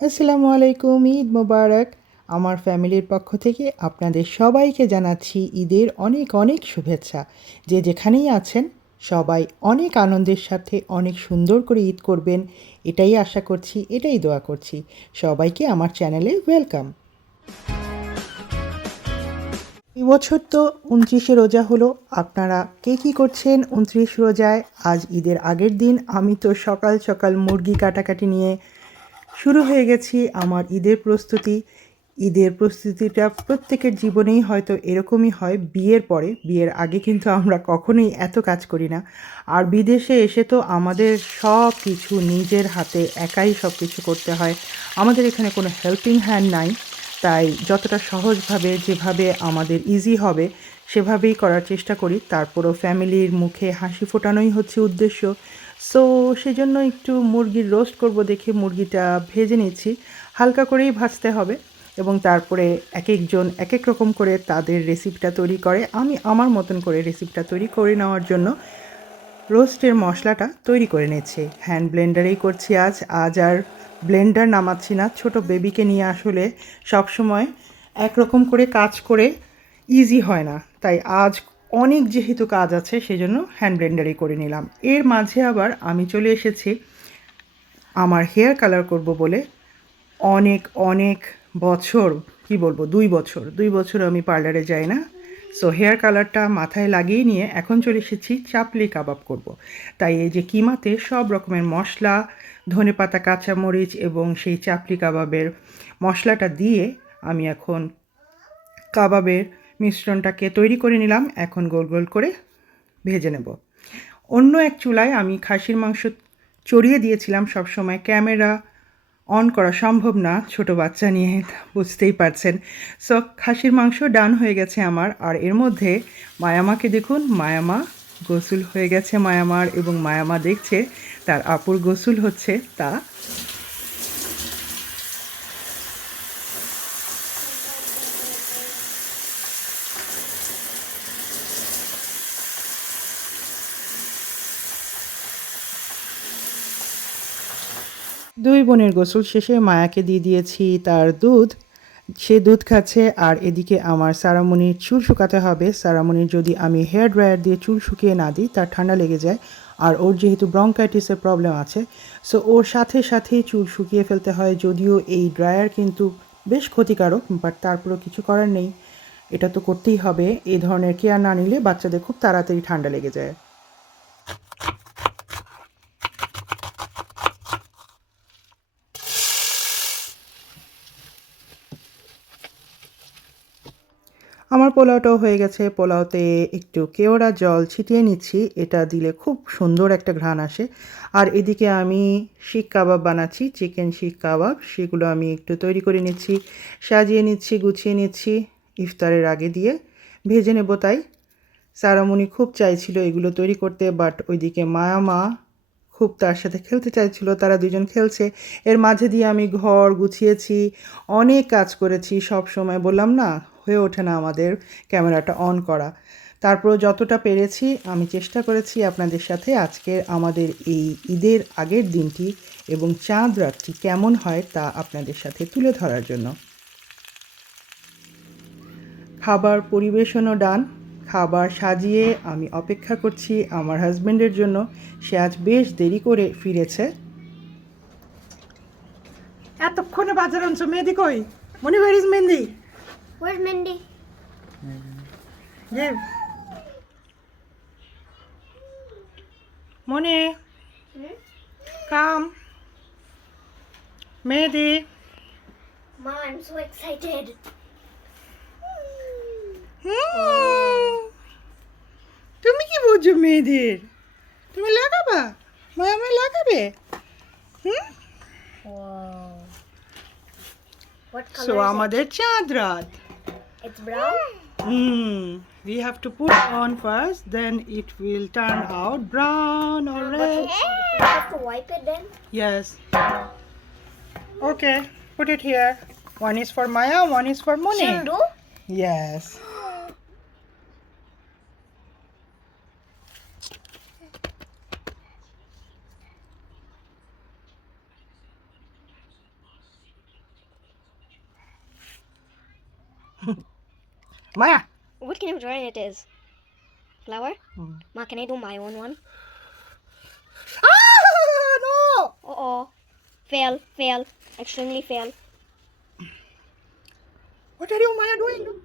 আসসালামু আলাইকুম, ঈদ মোবারক। আমার ফ্যামিলির পক্ষ থেকে আপনাদের সবাইকে জানাচ্ছি ঈদের অনেক অনেক শুভেচ্ছা। যে যেখানেই আছেন, সবাই অনেক আনন্দের সাথে অনেক সুন্দর করে ঈদ করবেন। এটাই আশা করছি, এটাই দোয়া করছি। সবাইকে আমার চ্যানেলে ওয়েলকাম। এই বছর তো উনত্রিশে রোজা হলো। আপনারা কে কী করছেন উনত্রিশ রোজায়? আজ ঈদের আগের দিন। আমি তো সকাল সকাল মুরগি কাটাকাটি নিয়ে শুরু হয়ে গেছি আমার ঈদের প্রস্তুতি। ঈদের প্রস্তুতিটা প্রত্যেকের জীবনেই হয়তো এরকমই হয়। বিয়ের পরে, বিয়ের আগে কিন্তু আমরা কখনোই এত কাজ করি না। আর বিদেশে এসে তো আমাদের সব কিছু নিজের হাতে একাই সব কিছু করতে হয়। আমাদের এখানে কোনো হেল্পিং হ্যান্ড নাই। তাই যতটা সহজভাবে যেভাবে আমাদের ইজি হবে, সেভাবেই করার চেষ্টা করি। তারপরও ফ্যামিলির মুখে হাসি ফোটানোই হচ্ছে উদ্দেশ্য। সো সেজন্য একটু মুরগির রোস্ট করব দেখে মুরগিটা ভেজে নিচ্ছি। হালকা করেই ভাজতে হবে এবং তারপরে এক একজন এক এক রকম করে তাদের রেসিপিটা তৈরি করে। আমি আমার মতন করে রেসিপিটা তৈরি করে নেওয়ার জন্য রোস্টের মশলাটা তৈরি করে নিচ্ছি। হ্যান্ড ব্লেন্ডারেই করছি আজ। আজ আর ব্লেন্ডার নামাচ্ছি না। ছোট বেবিকে নিয়ে আসলে সবসময় একরকম করে কাজ করে ইজি হয় না। তাই আজ অনেক যেহেতু কাজ আছে, সেজন্য হ্যান্ড ব্লেন্ডারেই করে নিলাম। এর মাঝে আবার আমি চলে এসেছি, আমার হেয়ার কালার করব বলে। অনেক অনেক বছর, কি বলব, দুই বছর দুই বছর আমি পার্লারে যাই না। সো হেয়ার কালারটা মাথায় লাগিয়ে নিয়ে এখন চলে এসেছি চাপলি কাবাব করব। তাই এই যে কিমাতে সব রকমের মশলা, ধনে পাতা, কাঁচামরিচ এবং সেই চাপলি কাবাবের মশলাটা দিয়ে আমি এখন কাবাবের মিশ্রণটাকে তৈরি করে নিলাম। এখন গোল গোল করে ভেজে নেব। অন্য এক চুলায় আমি খাসির মাংস চড়িয়ে দিয়েছিলাম সবসময়। ক্যামেরা অন করা সম্ভব না, ছোট বাচ্চা নিয়ে, বুঝতেই পারছেন। সো খাসির মাংস ডান হয়ে গেছে আমার। আর এর মধ্যে মায়ামাকে দেখুন, মায়ামা গোসল হয়ে গেছে মায়ামার এবং মায়ামা দেখছে তার আপুর গোসল হচ্ছে তা দুই বোনের গোসল শেষে মায়াকে দিয়ে দিয়েছি তার দুধ। সে দুধ খাচ্ছে আর এদিকে আমার সারামনির চুল শুকাতে হবে। সারামনির যদি আমি হেয়ার ড্রায়ার দিয়ে চুল শুকিয়ে না দিই, তার ঠান্ডা লেগে যায় আর ওর যেহেতু ব্রঙ্কাইটিসের প্রবলেম আছে সো ওর সাথে সাথেই চুল শুকিয়ে ফেলতে হয়। যদিও এই ড্রায়ার কিন্তু বেশ ক্ষতিকারক বাট তারপরেও কিছু করার নেই। এটা তো করতেই হবে। এই ধরনের কেয়ার না নিলে বাচ্চাদের খুব তাড়াতাড়ি ঠান্ডা লেগে যায়। আমার পোলাওটাও হয়ে গেছে। পোলাওতে একটু কেওড়া জল ছিটিয়ে নিচ্ছি। এটা দিলে খুব সুন্দর একটা ঘ্রাণ আসে। আর এদিকে আমি শিক কাবাব বানাচ্ছি, চিকেন শিক কাবাব। সেগুলো আমি একটু তৈরি করে নিচ্ছি, সাজিয়ে নিচ্ছি, গুছিয়ে নিচ্ছি ইফতারের আগে দিয়ে। ভেজে নেব তাই। সারামণি খুব চাইছিল এগুলো তৈরি করতে, বাট ওইদিকে মায়া মা খুব তার সাথে খেলতে চাইছিল, তারা দুজন খেলছে। এর মাঝে দিয়ে আমি ঘর গুছিয়েছি, অনেক কাজ করেছি, সব সময় বললাম, না, হয়ে ওঠে না আমাদের ক্যামেরাটা অন করা। তারপর যতটা পেরেছি, আমি চেষ্টা করেছি আপনাদের সাথে আজকে আমাদের এই ঈদের আগের দিনটি এবং চাঁদ রাতটি কেমন হয় তা আপনাদের সাথে তুলে ধরার জন্য। খাবার পরিবেশনও ডান। খাবার সাজিয়ে আমি অপেক্ষা করছি আমার হাজব্যান্ডের জন্য। সে আজ বেশ দেরি করে ফিরেছে। এতক্ষণে বাজার আনছো? মেহেদি কই? মনি ইজ মেহেন্দি? Give. মনে কাম। মেহেদি। Mom, I'm so excited. তুমি কি বুঝছো মেয়েদের তুমি লাগাবা মায়ামে লাগাবে হুম Wow. What so color is আমাদের চাঁদ রাত it? It's brown. Hmm. We have to put on first, then it will turn out brown or But red. you have to wipe it then. Yes. Okay, put it here. One is for Maya, one is for Moni. Shindu? Yes. Maya. What kind of drawing it is? Flower? Hmm. Ma, can I do my own one? Ah, no. Uh oh. Fail, fail. Extremely fail. What are you, Maya, doing?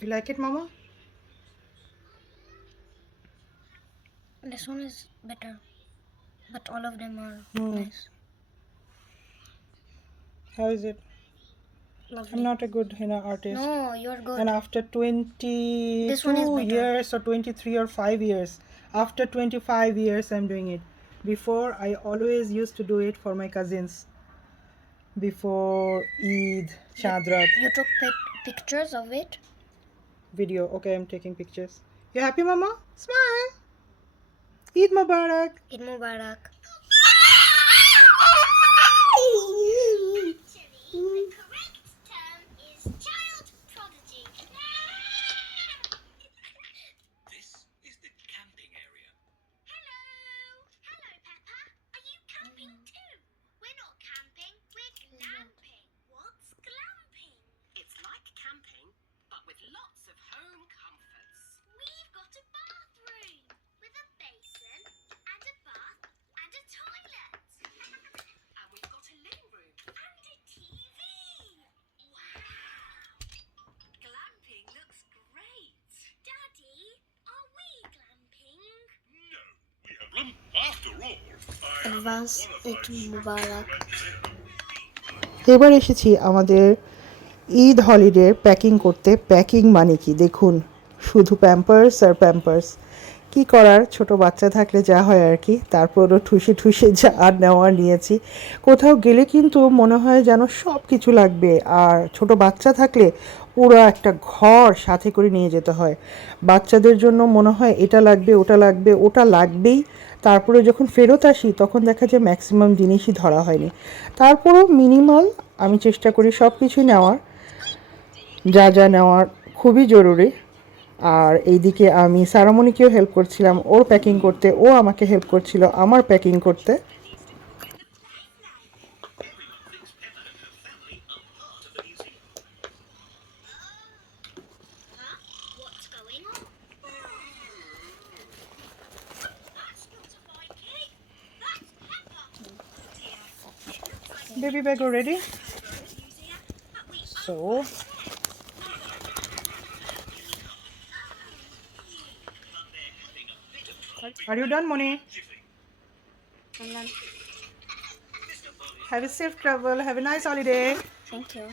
You like it, Mama? This one is better. But all of them are Hmm. nice. How is it? Lovely. I'm not a good henna artist. No, you're good. And after 22 This one is better. years or 23 or 5 years, after 25 years, I'm doing it. Before, I always used to do it for my cousins. Before Eid, Chandrat, You took pic- pictures of it? video. Okay, I'm taking pictures. You happy, Mama? Smile. Eid Mubarak. Eid Mubarak. The correct term is child prodigy. This is the camping area. Hello. Hello, Peppa. Are you camping too? We're not camping, we're glamping. What's glamping? It's like camping, but with lots of home comforts. We've got a bathroom with a basin and a bath and a toilet And we've got a living room. and a TV. Wow. Glamping looks great. Daddy, are we glamping? No, we have them. After all, I am Advance Eid Mubarak. এবার এসেছি আমাদের Eid holiday packing করতে packing মানে কি? দেখুন, শুধু Pampers আর Pampers. কি করার? ছোট বাচ্চা থাকলে যা হয় আর কি। তারপরও ঠুসে ঠুসে যা আর নেওয়া নিয়েছি। কোথাও গেলে কিন্তু মনে হয় যেন সব কিছু লাগবে। আর ছোট বাচ্চা থাকলে পুরো একটা ঘর সাথে করে নিয়ে যেতে হয়। বাচ্চাদের জন্য মনে হয় এটা লাগবে, ওটা লাগবে, ওটা লাগবেই। তারপরে যখন ফেরত আসি, তখন দেখা যায় ম্যাক্সিমাম জিনিসই ধরা হয়নি। তারপরেও মিনিমাল আমি চেষ্টা করি সব কিছুই নেওয়ার। যা যা নেওয়ার খুবই জরুরি আর এইদিকে আমি সারামণিকেও হেল্প করছিলাম ওর প্যাকিং করতে, ও আমাকে হেল্প করছিল আমার প্যাকিং করতে Huh? What's going on? Are you done, Moni? Have a safe travel. Have a nice holiday. thank you.